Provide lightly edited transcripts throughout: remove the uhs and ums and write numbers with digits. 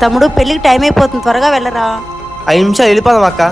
తమ్ముడు పెళ్ళికి టైం అయిపోతుంది, త్వరగా వెళ్ళరా. 5 నిమిషాలు వెళ్ళిపోదాం అక్క.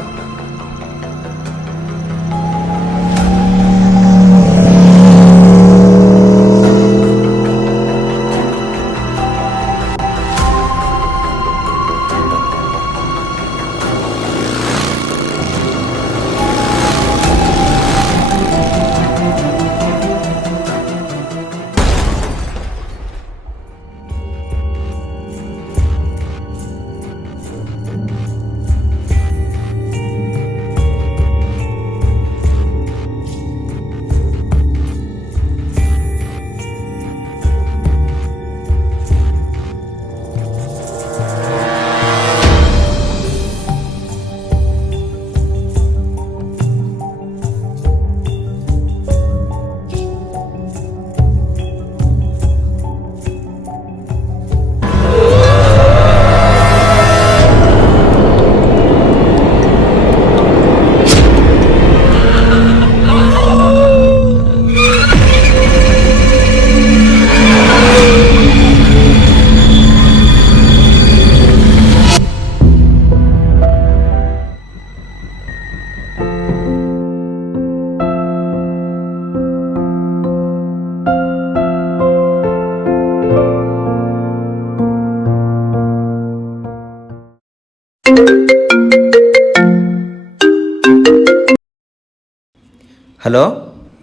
హలో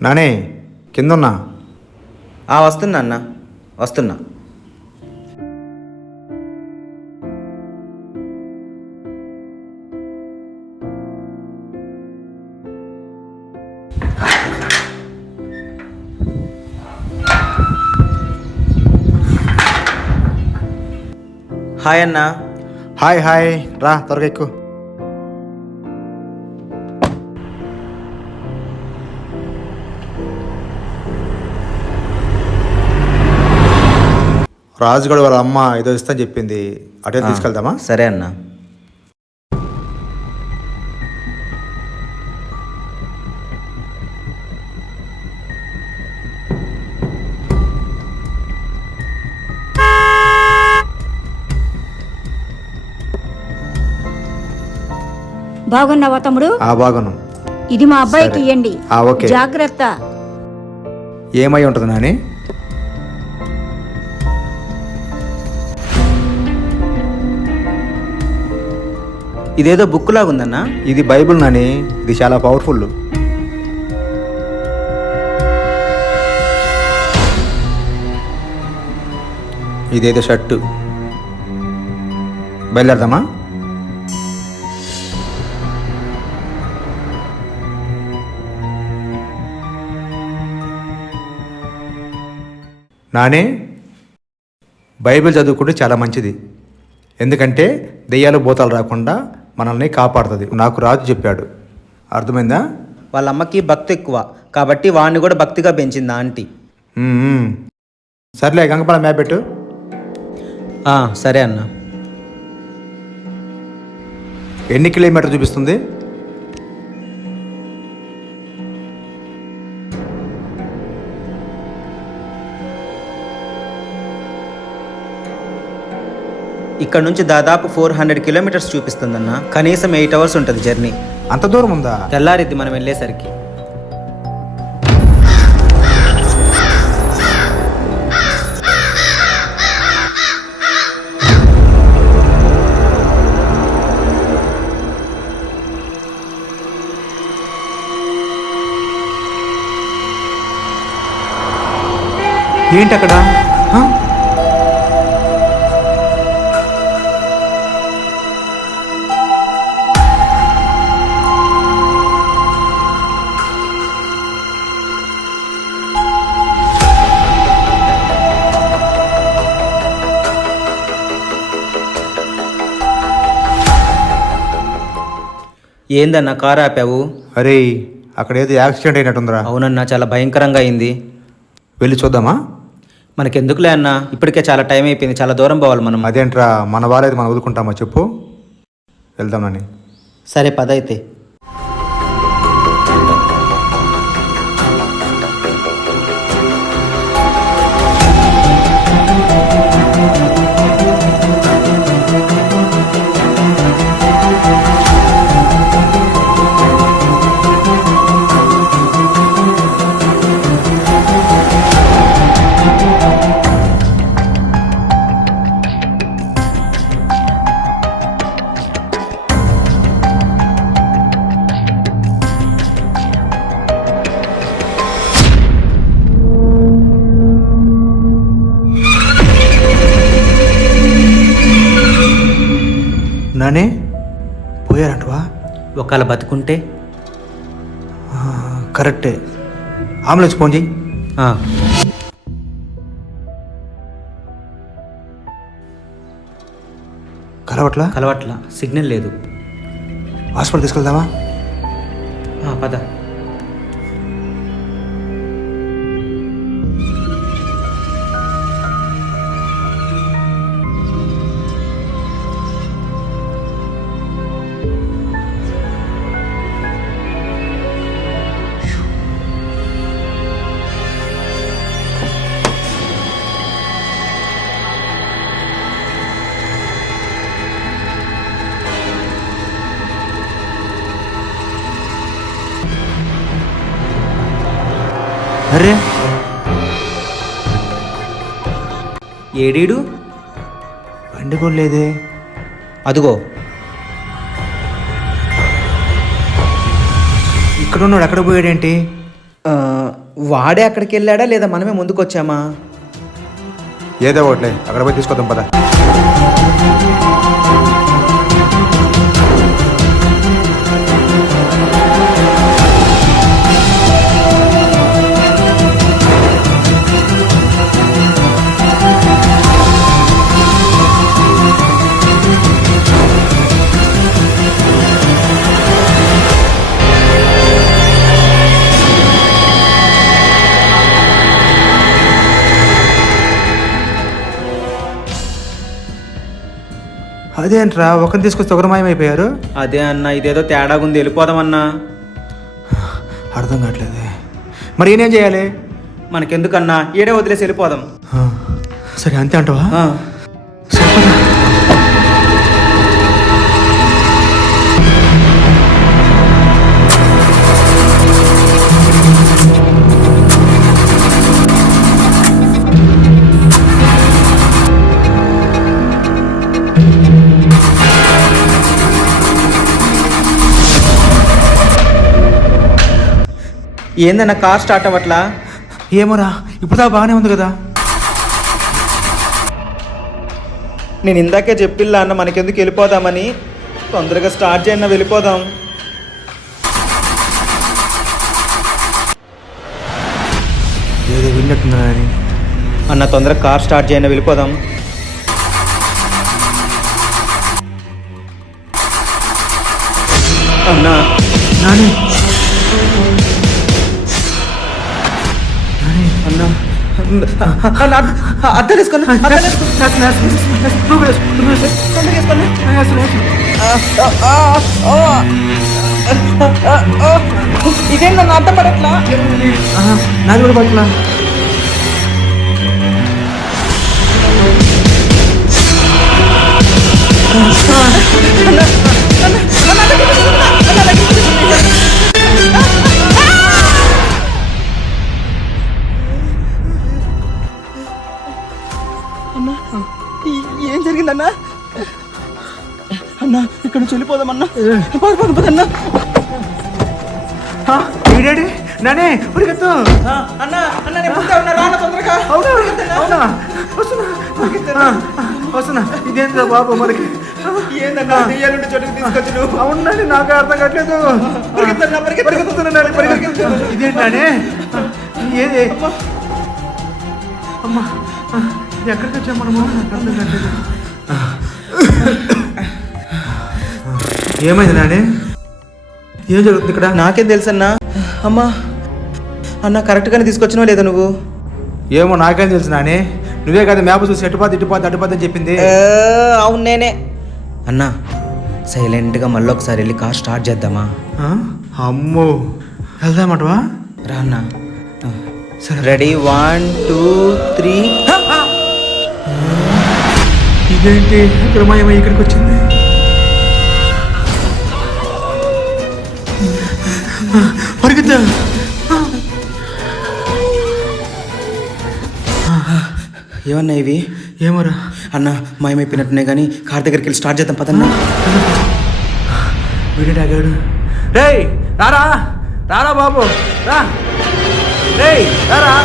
నానే, కిందున్నా. వస్తున్నా అన్న, వస్తున్నా. హాయ్ అన్న. హాయ్ హాయ్, రా త్వరగా ఎక్కు. రాజుగడు వాళ్ళ అమ్మ ఏదో ఇస్తా చెప్పింది, అటే తీసుకెళ్దామా? సరే అన్న. బాగున్నావా తమ్ముడు? బాగున్నాం. ఇది మా అబ్బాయికి ఇవ్వండి, ఓకే. జాగ్రత్త. ఏమై ఉంటుంది నాని? ఇదేదో బుక్ లాగా ఉందన్న. ఇది బైబుల్ నాని, ఇది చాలా పవర్ఫుల్. ఇదేదో షర్టు. బయలుదేరదామా? నానే, బైబిల్ చదువుకుంటే చాలా మంచిది. ఎందుకంటే దెయ్యాలు భూతాలు రాకుండా మనల్ని కాపాడుతుంది. నాకు రాజు చెప్పాడు, అర్థమైందా? వాళ్ళ అమ్మకి భక్తి ఎక్కువ కాబట్టి వాడిని కూడా భక్తిగా పెంచింది ఆంటీ. సర్లే, గంగపాల మ్యాప్ పెట్టు. సరే అన్న. ఎన్ని కిలోమీటర్ చూపిస్తుంది? ఇక్కడ నుంచి దాదాపు 400 కిలోమీటర్స్ చూపిస్తుందన్న. కనీసం 8 అవర్స్ ఉంటుంది జర్నీ. అంత దూరం ఉందా? తెల్లారిద్ది మనం వెళ్ళేసరికి. ఏంటి అక్కడ? ఏందన్నా కారు ఆపావు? అరే, అక్కడ ఏదో యాక్సిడెంట్ అయినట్టుందిరా. అవునన్నా, చాలా భయంకరంగా అయింది. వెళ్ళి చూద్దామా? మనకెందుకులే అన్న, ఇప్పటికే చాలా టైం అయిపోయింది, చాలా దూరం పోవాలి మనం. అదేంట్రా, మన వాళ్ళైతే మనం వదులుకుంటామా చెప్పు? వెళ్దామని. సరే పద అయితే. నానే పోయారంటవా? ఒకవేళ బతుకుంటే కరెక్టే. అంబులెన్స్ ఫోన్ చెయ్యి. ఆ, కలవట్ల, సిగ్నల్ లేదు. హాస్పిటల్ తీసుకెళ్దామా? పద. అరే ఏడీడు బండి కూడా లేదే. అదుగో. ఇక్కడ ఉన్నాడు, అక్కడ పోయాడేంటి? వాడే అక్కడికి వెళ్ళాడా లేదా మనమే ముందుకు వచ్చామా? ఏదో ఒకట్లే, అక్కడ పోయి తీసుకొద్దాం పద. అదేంట్రా, ఒకరిని తీసుకొస్తే ఒకరు మాయమైపోయారు? అదే అన్న, ఇదేదో తేడాగుంది, వెళ్ళిపోదామన్నా. అర్థం కావట్లేదే. మరి నేనేం చేయాలి? మనకెందుకన్నా, ఈడే వదిలేసి వెళ్ళిపోదాం. సరే, అంతే అంటావా? ఏందన్నా కార్ స్టార్ట్ అవ్వట్లా? ఏమోరా, ఇప్పుడు దా బాగానే ఉంది కదా. నేను ఇందాకే చెప్పిల్లా అన్న, మనకెందుకు వెళ్ళిపోదామని. తొందరగా స్టార్ట్ చేయన్న, వెళ్ళిపోదాం. ఏదో విన్నట్టున్నా అని. అన్న తొందరగా కార్ స్టార్ట్ చేయన్న, వెళ్ళిపోదాం. అన్నా నాని, అన్నా అర్థం వేసుకున్నా. ఇదేం నన్ను అర్థం పడట్లా. నాది కూడా పట్ల. ఏం జరిగిందన్నా? అన్నా ఇక్కడ నుంచి వెళ్ళిపోదామన్నా. పదన్నా. డాడీ నానే పరిగెత్తు. అన్నా అన్న నేను ముందే ఉన్నా, రానా తొందరగా. అవునా వస్తున్నా. ఇదేంటో బాబు మనకి ఏందన్నా దెయ్యాలుండే చోటుకి తీసుకొచ్చి నువ్వు? అవునండి, నాకు అర్థం కావట్లేదు. పరిగెత్తుతున్నా. ఇదేంటానే? ఏది అమ్మా, ఎక్కడికి వచ్చాం మనము? నాకు అర్థం కావట్లేదు. ఏమైంది నానే? ఏం జరుగుతుంది ఇక్కడ? నాకేం తెలుసన్నా. అమ్మా అన్న కరెక్ట్గానే తీసుకొచ్చినావు లేదా నువ్వు? ఏమో నాకేం తెలుసు నానే. నువ్వే కదా మ్యాప్ చూసి ఎటుపోద్ది అని చెప్పింది. అవును నేనే. అన్నా సైలెంట్గా మళ్ళీ ఒకసారి వెళ్ళి కార్ స్టార్ట్ చేద్దామా? అమ్మో, వెళ్దామంటవా? రా అన్న. సరే, రెడీ 1 2 3. ఇదేంటి ఇక్కడ మాయమై ఇక్కడికి వచ్చింది? పరిగెత్తా. ఏమన్నా ఇవి? ఏమోరా అన్న మాయమైపోయినట్టున్నాయి, కానీ కార్ దగ్గరికి వెళ్ళి స్టార్ట్ చేద్దాం పదన్నా. వీడే ఆగాడు. రేయ్ రారా బాబు, రా. రేయ్ రారా.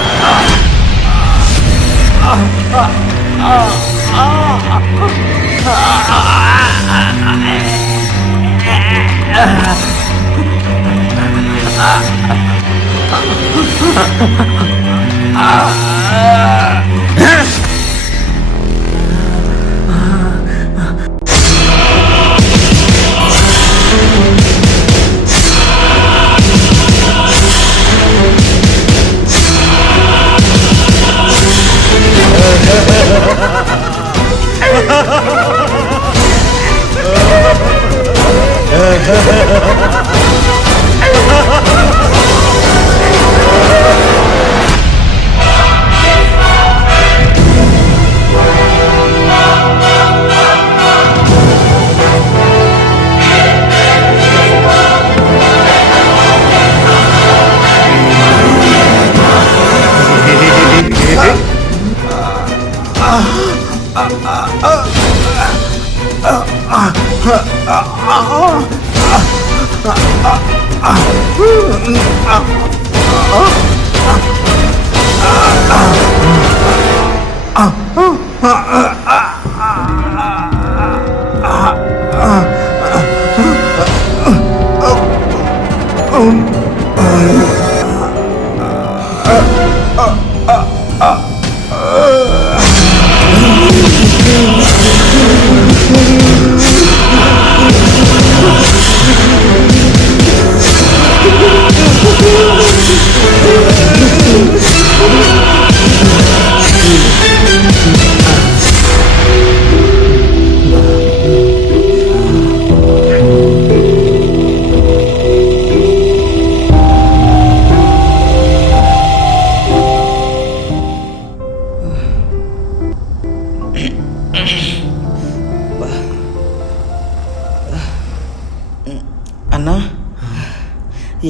అన్నా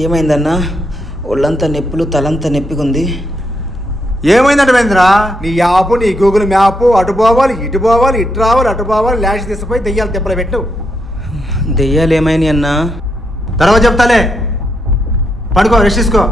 ఏమైందన్నా? ఒళ్ళంతా నొప్పులు, తలంతా నొప్పిగా ఉంది. ఏమైందంటే మహేంద్ర, నీ యాప్, నీ గూగుల్ మ్యాప్, అటు పోవాలి ఇటు పోవాలి, ఇటు రావాలి అటు పోవాలి, లాష్ తీసుకుపోయి దెయ్యాలు దెబ్బలు పెట్టు. దెయ్యాలు ఏమైనాయి అన్నా? తర్వాత చెప్తాలే, పడుకో, రెస్ట్ తీసుకో.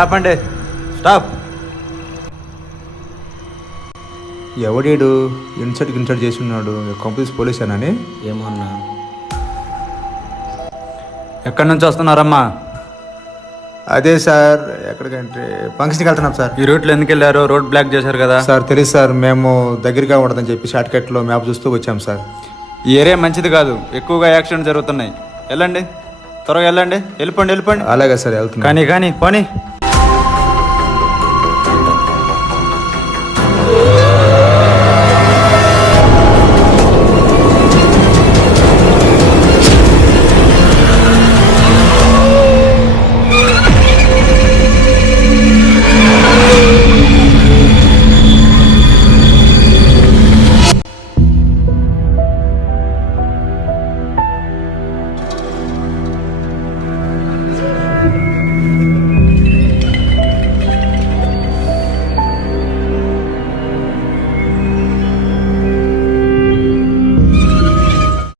ఆపండి స్టాప్. ఎవడీడు ఇన్సర్ట్ చేసి ఉన్నాడు? కంపెనీస్ పోలీసేనని. ఏమో అన్నా. ఎక్కడి నుంచి వస్తున్నారమ్మా? అదే సార్, ఎక్కడికంటే ఫంక్షన్కి వెళ్తున్నాం సార్. ఈ రూట్లో ఎందుకు వెళ్ళారు? రోడ్ బ్లాక్ చేశారు కదా సార్. తెలియదు సార్, మేము దగ్గరగా ఉండదని చెప్పి షార్ట్ కట్లో మ్యాప్ చూస్తూ వచ్చాం సార్. ఈ ఏరియా మంచిది కాదు, ఎక్కువగా యాక్సిడెంట్ జరుగుతున్నాయి. వెళ్ళండి, త్వరగా వెళ్ళండి. వెళ్ళిపోండి. అలాగే సార్, వెళ్తున్నాం. కానీ పోనీ.